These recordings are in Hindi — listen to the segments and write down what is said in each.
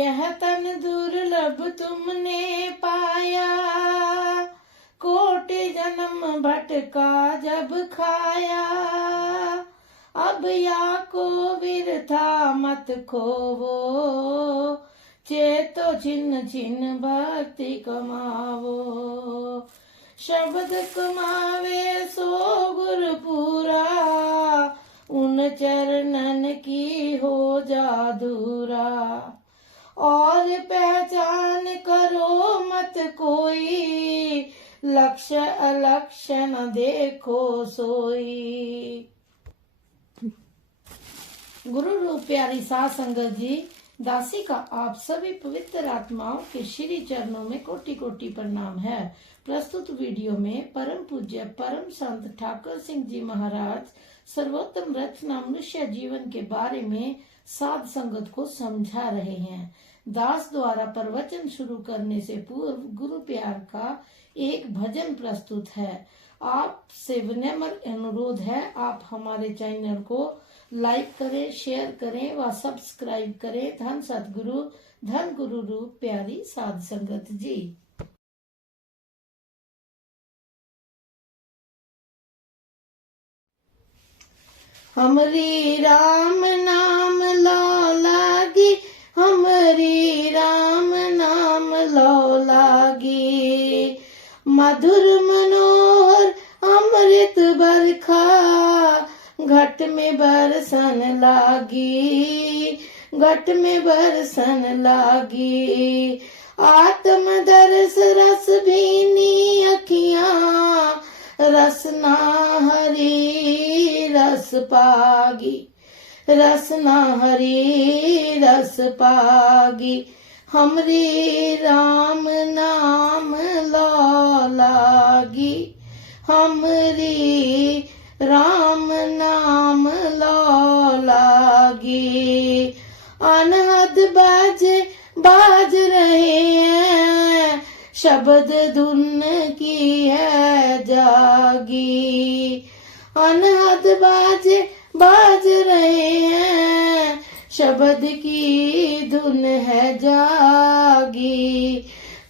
यह तन दुर्लभ तुमने पाया, कोटि जन्म भटका जब खाया। अब या को विरथा मत खोवो, चेतो छिन्न छिन्न भक्ति कमावो। शब्द कमावे सो गुरु पूरा, उन चरणन की हो जादूरा। और पहचान करो मत कोई, लक्ष्य अलक्ष्य न देखो सोई। गुरु रूप प्यारी साध संगत जी, दासी का आप सभी पवित्र आत्माओं के श्री चरणों में कोटि कोटि प्रणाम है। प्रस्तुत वीडियो में परम पूज्य परम संत ठाकुर सिंह जी महाराज सर्वोत्तम रचना मनुष्य जीवन के बारे में साध संगत को समझा रहे हैं। दास द्वारा प्रवचन शुरू करने से पूर्व गुरु प्यार का एक भजन प्रस्तुत है। आपसे विनम्र अनुरोध है, आप हमारे चैनल को लाइक करें, शेयर करें व सब्सक्राइब करें। धन सतगुरु, धन गुरु रूप प्यारी साध संगत जी। हमरी राम नाम लो लागी, हमरी राम नाम लो लागी। मधुर मनोहर अमृत बरखा, घट में बरसन लागी, घट में बरसन लागी। आत्म दर्श रस भीनी अखियां, रसना हरी रस पागी, रसना हरी रस पागी। हमरी राम नाम लो लागी, हमरी राम नाम लो लागी। अनहद बाज रहे हैं, शब्द धुन की है जागी। अनहद बाज रहे हैं, शब्द की धुन है जागी।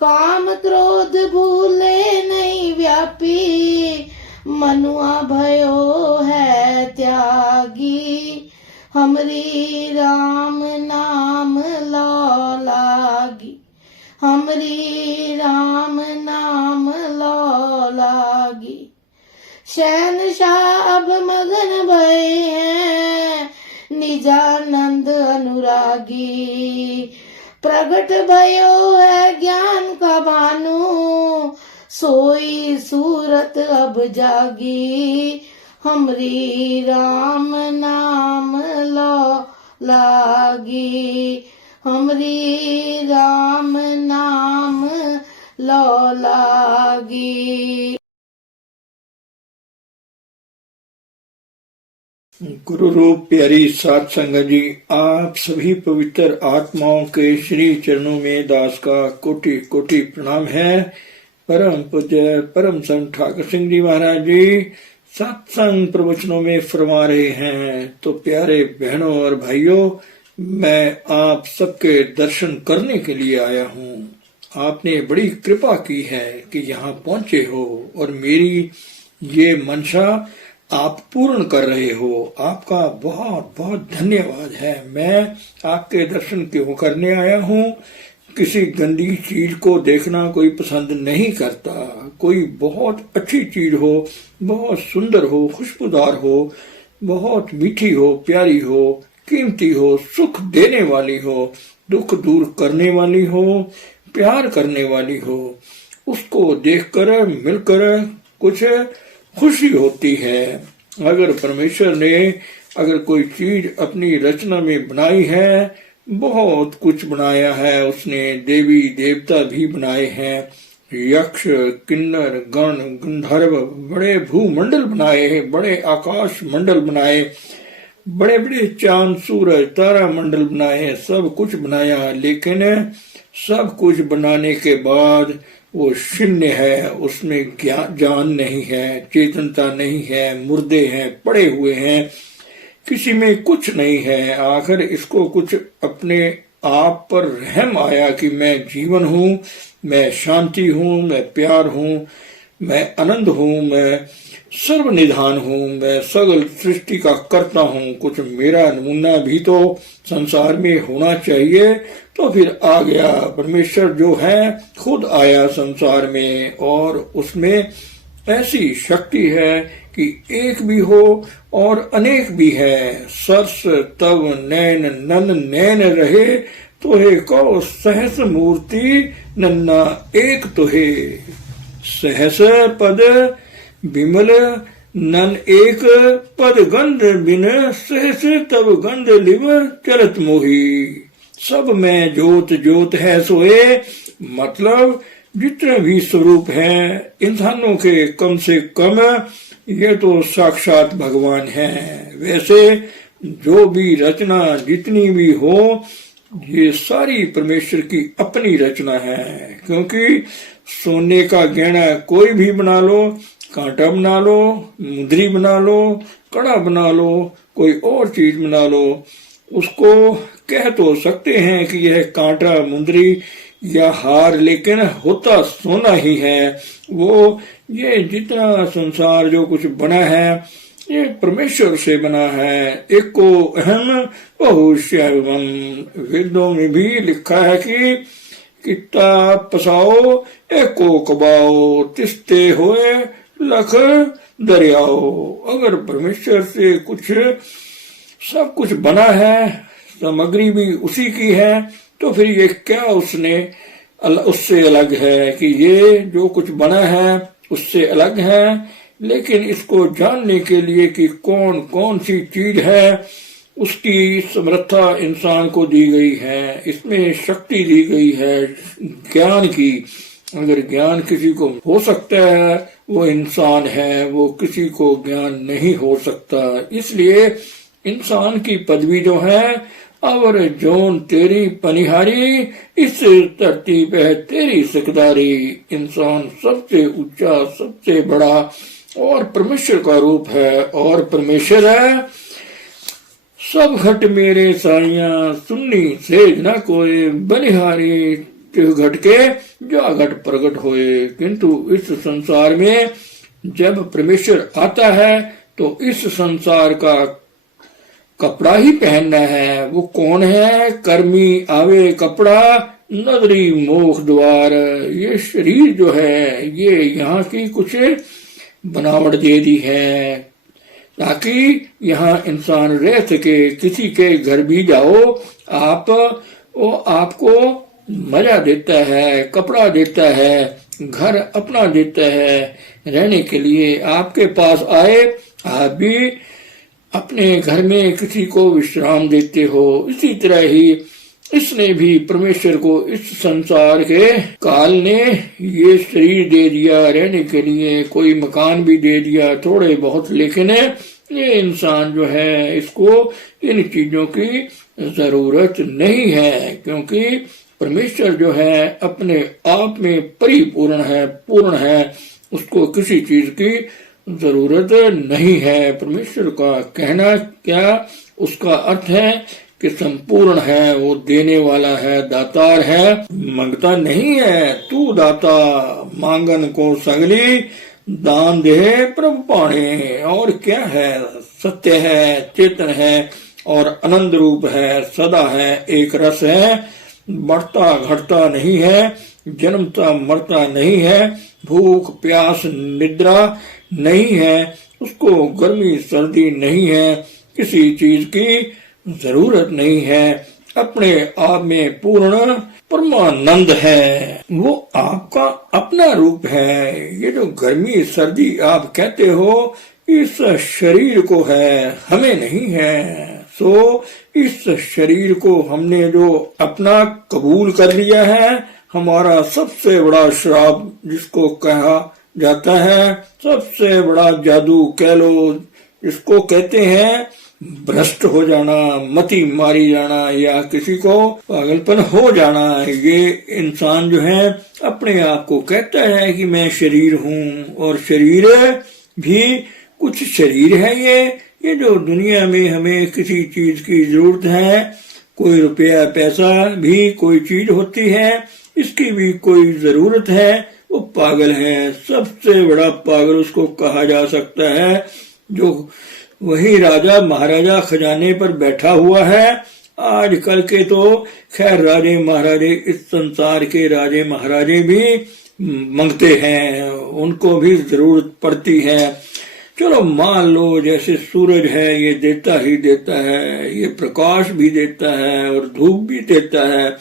काम क्रोध भूले नहीं व्यापी, मनुआ भयो है त्यागी। हमरी राम नाम लो लागी, हमरी राम नाम लो लागी। शहनशाह अब मगन भये हैं, निजानंद अनुरागी। प्रगट भयो है ज्ञान का भानु, सोई सूरत अब जागी। हमरी राम नाम लो लागी, हमरी राम नाम लो लागी। गुरु रूप प्यारी साध संगत जी, आप सभी पवित्र आत्माओं के श्री चरणों में दास का कोटि कोटि प्रणाम है। परम पूज्य परम संत ठाकुर सिंह जी महाराज जी सत्संग प्रवचनों में फरमा रहे हैं। तो प्यारे बहनों और भाइयों, मैं आप सबके दर्शन करने के लिए आया हूँ। आपने बड़ी कृपा की है कि यहाँ पहुंचे हो और मेरी ये मंशा आप पूर्ण कर रहे हो। आपका बहुत बहुत धन्यवाद है। मैं आपके दर्शन क्यों करने आया हूँ? किसी गंदी चीज को देखना कोई पसंद नहीं करता। कोई बहुत अच्छी चीज हो, बहुत सुंदर हो, खुशबूदार हो, बहुत मीठी हो, प्यारी हो, कीमती हो, सुख देने वाली हो, दुख दूर करने वाली हो, प्यार करने वाली हो, उसको देखकर मिलकर कुछ खुशी होती है। अगर परमेश्वर ने अगर कोई चीज अपनी रचना में बनाई है, बहुत कुछ बनाया है उसने, देवी देवता भी बनाए हैं, यक्ष किन्नर गण गंधर्व, बड़े भूमंडल बनाए हैं, बड़े आकाश मंडल बनाए, बड़े बड़े चांद सूरज तारा मंडल बनाए हैं, सब कुछ बनाया। लेकिन सब कुछ बनाने के बाद वो शून्य है, उसमें जान नहीं है, चेतनता नहीं है, मुर्दे हैं, पड़े हुए हैं, किसी में कुछ नहीं है। आखिर इसको कुछ अपने आप पर रहम आया कि मैं जीवन हूँ, मैं शांति हूँ, मैं प्यार हूँ, मैं आनंद हूँ, मैं सर्वनिधान हूँ, मैं सगल सृष्टि का कर्ता हूँ, कुछ मेरा नमूना भी तो संसार में होना चाहिए। तो फिर आ गया परमेश्वर जो है, खुद आया संसार में, और उसमें ऐसी शक्ति है कि एक भी हो और अनेक भी है। सरस तव नैन नन नैन रहे, तोहे कौ सहस मूर्ति नन्ना एक तोहे। सहस पद विमल नन एक पद गंध बिन, सहस तब गंध लिव चलत मोही। सब में जोत जोत है सोए, मतलब जितने भी स्वरूप हैं इंसानों के कम से कम ये तो साक्षात भगवान हैं। वैसे जो भी रचना जितनी भी हो, ये सारी परमेश्वर की अपनी रचना है। क्योंकि सोने का गहना कोई भी बना लो, कांटा बना लो, मुंदरी बना लो, कड़ा बना लो, कोई और चीज बना लो, उसको कह तो सकते हैं कि यह कांटा, मुंदरी या हार, लेकिन होता सोना ही है। वो ये जितना संसार जो कुछ बना है ये परमेश्वर से बना है। एक को अहम बहुश्यवम, वेदों में भी लिखा है कि कित्ता पसाओ एको कबाओ, तिस्ते होए लख दरियाओ। अगर परमेश्वर से कुछ सब कुछ बना है, सामग्री भी उसी की है, तो फिर ये क्या उसने उससे अलग है कि ये जो कुछ बना है उससे अलग है। लेकिन इसको जानने के लिए कि कौन कौन सी चीज है, उसकी समर्था इंसान को दी गई है, इसमें शक्ति दी गई है ज्ञान की। अगर ज्ञान किसी को हो सकता है वो इंसान है, वो किसी को ज्ञान नहीं हो सकता। इसलिए इंसान की पदवी जो है, और जोन तेरी पनिहारी, इस धरती पे तेरी सिकदारी। इंसान सबसे ऊंचा, सबसे बड़ा और परमेश्वर का रूप है, और परमेश्वर है सब घट मेरे साइया, सुन्नी सेज न कोई, बनिहारी घट के जा घट प्रगट होए। किंतु इस संसार में जब परमेश्वर आता है तो इस संसार का कपड़ा ही पहनना है। वो कौन है? कर्मी आवे कपड़ा, नगरी मोख द्वार। ये शरीर जो है ये यहाँ की कुछ बनावट दे दी है ताकि यहाँ इंसान रह सके। किसी के घर भी जाओ आप, वो आपको मजा देता है, कपड़ा देता है, घर अपना देता है रहने के लिए। आपके पास आए, आप भी अपने घर में किसी को विश्राम देते हो। इसी तरह ही इसने भी, परमेश्वर को इस संसार के काल ने ये शरीर दे दिया रहने के लिए, कोई मकान भी दे दिया थोड़े बहुत, लेकिन ये इंसान जो है इसको इन चीजों की जरूरत नहीं है, क्योंकि परमेश्वर जो है अपने आप में परिपूर्ण है, पूर्ण है, उसको किसी चीज की जरूरत नहीं है। परमेश्वर का कहना क्या, उसका अर्थ है कि संपूर्ण है, वो देने वाला है, दातार है, मांगता नहीं है। तू दाता मांगन को सगली, दान दे प्रभु पाणे। और क्या है? सत्य है, चेतन है और आनंद रूप है, सदा है, एक रस है, बढ़ता घटता नहीं है, जन्मता मरता नहीं है, भूख प्यास निद्रा नहीं है, उसको गर्मी सर्दी नहीं है, किसी चीज की जरूरत नहीं है, अपने आप में पूर्ण परमानंद है। वो आपका अपना रूप है। ये जो गर्मी सर्दी आप कहते हो इस शरीर को है, हमें नहीं है। सो इस शरीर को हमने जो अपना कबूल कर लिया है, हमारा सबसे बड़ा श्राप जिसको कहा जाता है, सबसे बड़ा जादू कह लो, इसको कहते हैं भ्रष्ट हो जाना, मति मारी जाना, या किसी को पागलपन हो जाना। ये इंसान जो है अपने आप को कहता है कि मैं शरीर हूँ, और शरीर भी कुछ शरीर है ये जो दुनिया में हमें किसी चीज की जरूरत है कोई रुपया पैसा भी कोई चीज होती है, इसकी भी कोई जरूरत है, वो पागल है। सबसे बड़ा पागल उसको कहा जा सकता है जो वही राजा महाराजा खजाने पर बैठा हुआ है। आजकल के तो खैर राजे महाराजे, इस संसार के राजे महाराजे भी मांगते हैं, उनको भी जरूरत पड़ती है। चलो मान लो जैसे सूरज है, ये देता ही देता है, ये प्रकाश भी देता है और धूप भी देता है,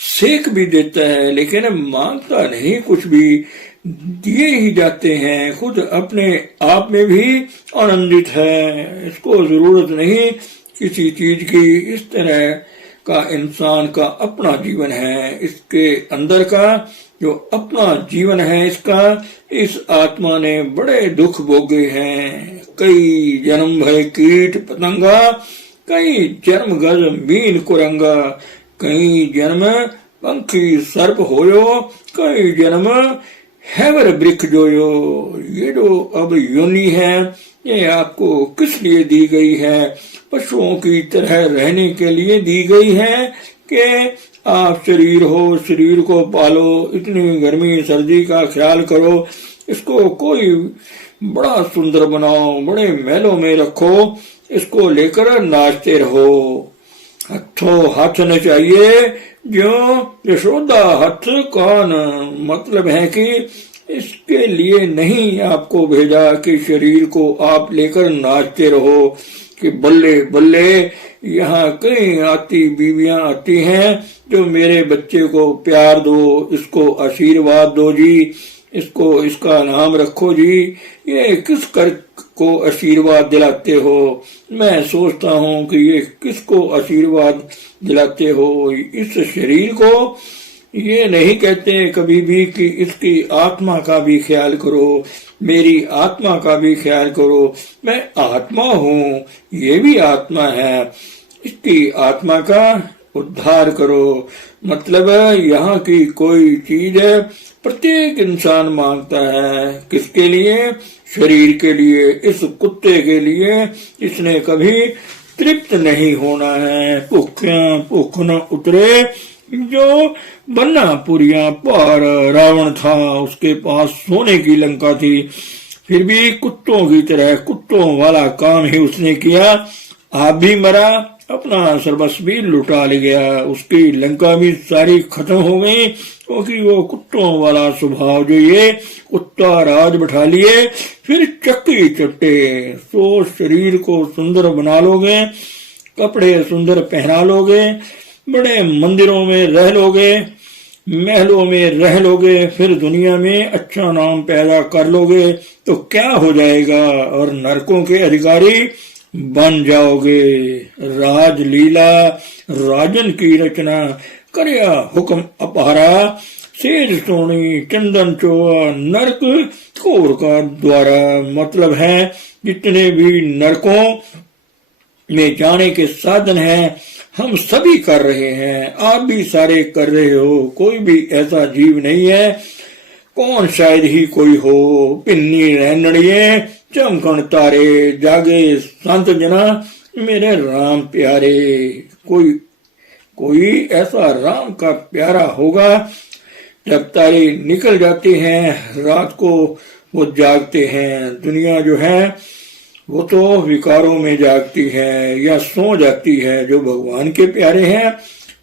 सेक भी देता है, लेकिन मांगता नहीं कुछ भी, दिए ही जाते हैं। खुद अपने आप में भी आनंदित है, इसको जरूरत नहीं किसी चीज की। इस तरह का इंसान का अपना जीवन है, इसके अंदर का जो अपना जीवन है इसका, इस आत्मा ने बड़े दुख भोगे हैं। कई जन्म भय कीट पतंगा, कई जन्म गज मीन कुरंगा, कई जन्म पंखी सर्प होयो, कई जन्म हैवर वृक्ष जोयो। ये जो अब योनि है ये आपको किस लिए दी गई है? पशुओं की तरह रहने के लिए दी गई है कि आप शरीर हो, शरीर को पालो, इतनी गर्मी सर्दी का ख्याल करो, इसको कोई बड़ा सुंदर बनाओ, बड़े महलों में रखो, इसको लेकर नाचते रहो। हथों हाथ न चाहिए जो यशोदा हथ कौन, मतलब है कि इसके लिए नहीं आपको भेजा कि शरीर को आप लेकर नाचते रहो कि बल्ले बल्ले। यहाँ कई आती बीवियां आती हैं जो मेरे बच्चे को प्यार दो, इसको आशीर्वाद दो जी, इसको इसका नाम रखो जी। ये किस कर को आशीर्वाद दिलाते हो? मैं सोचता हूँ कि ये किसको आशीर्वाद दिलाते हो? इस शरीर को ये नहीं कहते कभी भी कि इसकी आत्मा का भी ख्याल करो, मेरी आत्मा का भी ख्याल करो। मैं आत्मा हूँ, ये भी आत्मा है, इसकी आत्मा का उद्धार करो। मतलब यहाँ की कोई चीज है, प्रत्येक इंसान मांगता है, किसके लिए? शरीर के लिए। इस कुत्ते के लिए इसने कभी तृप्त नहीं होना है। भूखियां भूख न उतरे जो बन्ना पुरिया पार। रावण था, उसके पास सोने की लंका थी, फिर भी कुत्तों की तरह कुत्तों वाला काम ही उसने किया। आप भी मरा, अपना सर्वस्व भी लुटा ले गया, उसकी लंका भी सारी खत्म हो गई, क्योंकि वो कुत्तों वाला स्वभाव जो ये कुत्ता राज बैठा लिए फिर चक्की चट्टे। तो शरीर को सुंदर बना लोगे, कपड़े सुंदर पहना लोगे, बड़े मंदिरों में रह लोगे, महलों में रह लोगे, फिर दुनिया में अच्छा नाम पैदा कर लोगे तो क्या हो जाएगा? और नरकों के अधिकारी बन जाओगे। राजलीला राजन की रचना करया हुक्म अपहारा, सेज सोनी चंदन चोआ नरक कोर का द्वारा। मतलब है जितने भी नरकों में जाने के साधन हैं हम सभी कर रहे हैं, आप भी सारे कर रहे हो। कोई भी ऐसा जीव नहीं है, कौन शायद ही कोई हो। पिन्नी रैनड़िए चमकण तारे, जागे संत जना मेरे राम प्यारे। कोई ऐसा राम का प्यारा होगा। जब तारे निकल जाते हैं रात को वो जागते हैं। दुनिया जो है वो तो विकारों में जागती है या सो जाती है। जो भगवान के प्यारे हैं,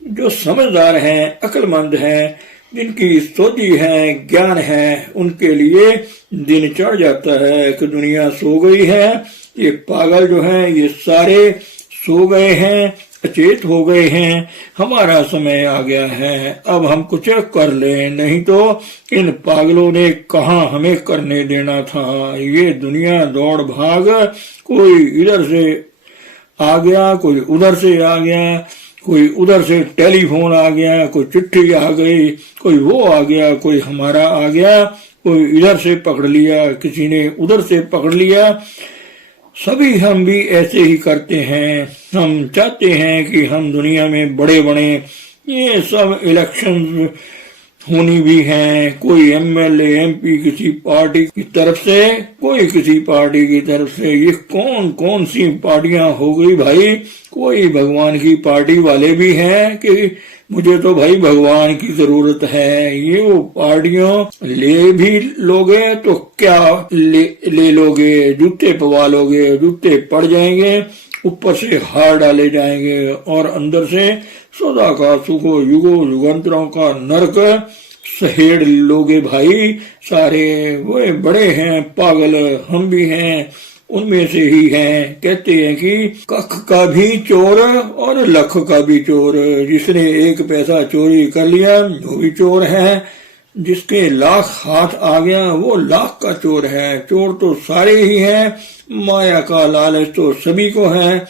जो समझदार हैं, अक्लमंद हैं, जिनकी सोची है, ज्ञान है, उनके लिए दिन चढ़ जाता है कि दुनिया सो गई है। ये पागल जो हैं ये सारे सो गए हैं, अचेत हो गए हैं, हमारा समय आ गया है, अब हम कुछ कर लें, नहीं तो इन पागलों ने कहाँ हमें करने देना था। ये दुनिया दौड़ भाग, कोई इधर से आ गया, कोई उधर से आ गया, कोई उधर से टेलीफोन आ गया, कोई चिट्ठी आ गई, कोई वो आ गया, कोई हमारा आ गया, कोई इधर से पकड़ लिया, किसी ने उधर से पकड़ लिया। सभी हम भी ऐसे ही करते हैं। हम चाहते हैं कि हम दुनिया में बड़े बने। ये सब इलेक्शन होनी भी है, कोई एमएलए एमपी किसी पार्टी की तरफ से, कोई किसी पार्टी की तरफ से। ये कौन कौन सी पार्टियां हो गई भाई। कोई भगवान की पार्टी वाले भी हैं कि मुझे तो भाई भगवान की जरूरत है। ये वो पार्टियां ले भी लोगे तो क्या ले लोगे, जूते पवा लोगे, जूते पड़ जाएंगे, ऊपर से हार डाले जाएंगे और अंदर से सदा का सुखो युगो युगांतरों का नरक सहेड़ लोगे भाई। सारे वो बड़े हैं पागल, हम भी हैं उनमें से ही हैं। कहते हैं कि कख का भी चोर और लख का भी चोर। जिसने एक पैसा चोरी कर लिया वो भी चोर है, जिसके लाख हाथ आ गया वो लाख का चोर है। चोर तो सारे ही हैं, माया का लालच तो सभी को है।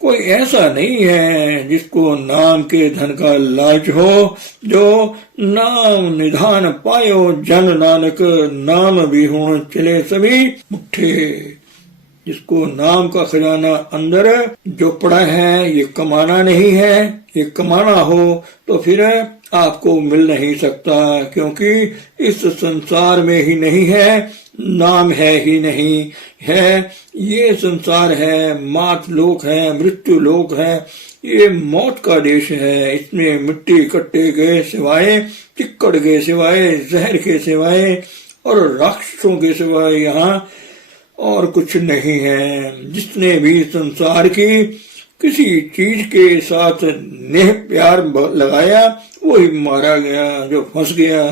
कोई ऐसा नहीं है जिसको नाम के धन का लालच हो। जो नाम निधान पायो जन नानक, नाम विहूण चले सभी मुट्ठे। जिसको नाम का खजाना अंदर जो पड़ा है, ये कमाना नहीं है। ये कमाना हो तो फिर आपको मिल नहीं सकता, क्योंकि इस संसार में ही नहीं है, नाम है ही नहीं है। ये संसार है, मात लोक है, मृत्यु लोक है, ये मौत का देश है। इसमें मिट्टी कट्टे के सिवाय, चिक्कड़ के सिवाय, जहर के सिवाय और राक्षसों के सिवाय यहाँ और कुछ नहीं है। जिसने भी संसार की किसी चीज के साथ नेह प्यार लगाया वही मारा गया, जो फंस गया।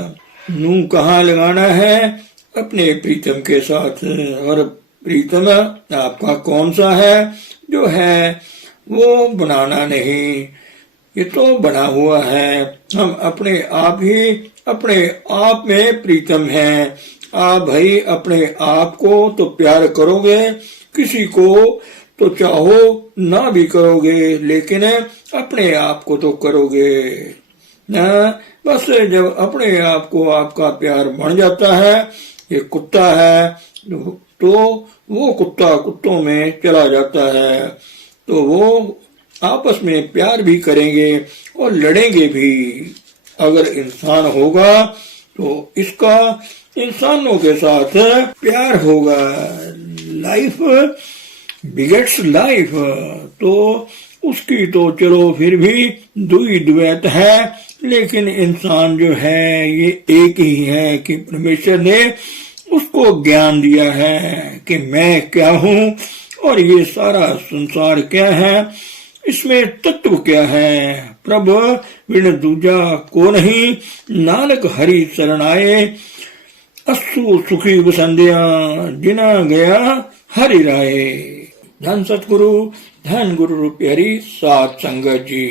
नूं कहाँ लगाना है? अपने प्रीतम के साथ। और प्रीतम आपका कौन सा है? जो है वो बनाना नहीं, ये तो बना हुआ है। हम अपने आप ही अपने आप में प्रीतम हैं। आप भाई अपने आप को तो प्यार करोगे, किसी को तो चाहो ना भी करोगे, लेकिन अपने आप को तो करोगे ना। बस जब अपने आप को आपका प्यार बन जाता है, ये कुत्ता है तो वो कुत्ता कुत्तों में चला जाता है, तो वो आपस में प्यार भी करेंगे और लड़ेंगे भी। अगर इंसान होगा तो इसका इंसानों के साथ प्यार होगा। लाइफ बिगेट्स लाइफ, तो उसकी तो चलो फिर भी दुई द्वैत है, लेकिन इंसान जो है ये एक ही है कि परमेश्वर ने उसको ज्ञान दिया है कि मैं क्या हूँ और ये सारा संसार क्या है, इसमें तत्व क्या है। प्रभ बिन दूजा को नहीं, नानक हरि शरण आए, अस्सु सुखी बसंदिया, जिना गया हरि राय। धन सतगुरु, धन गुरु रूपी हरि सात संगत जी।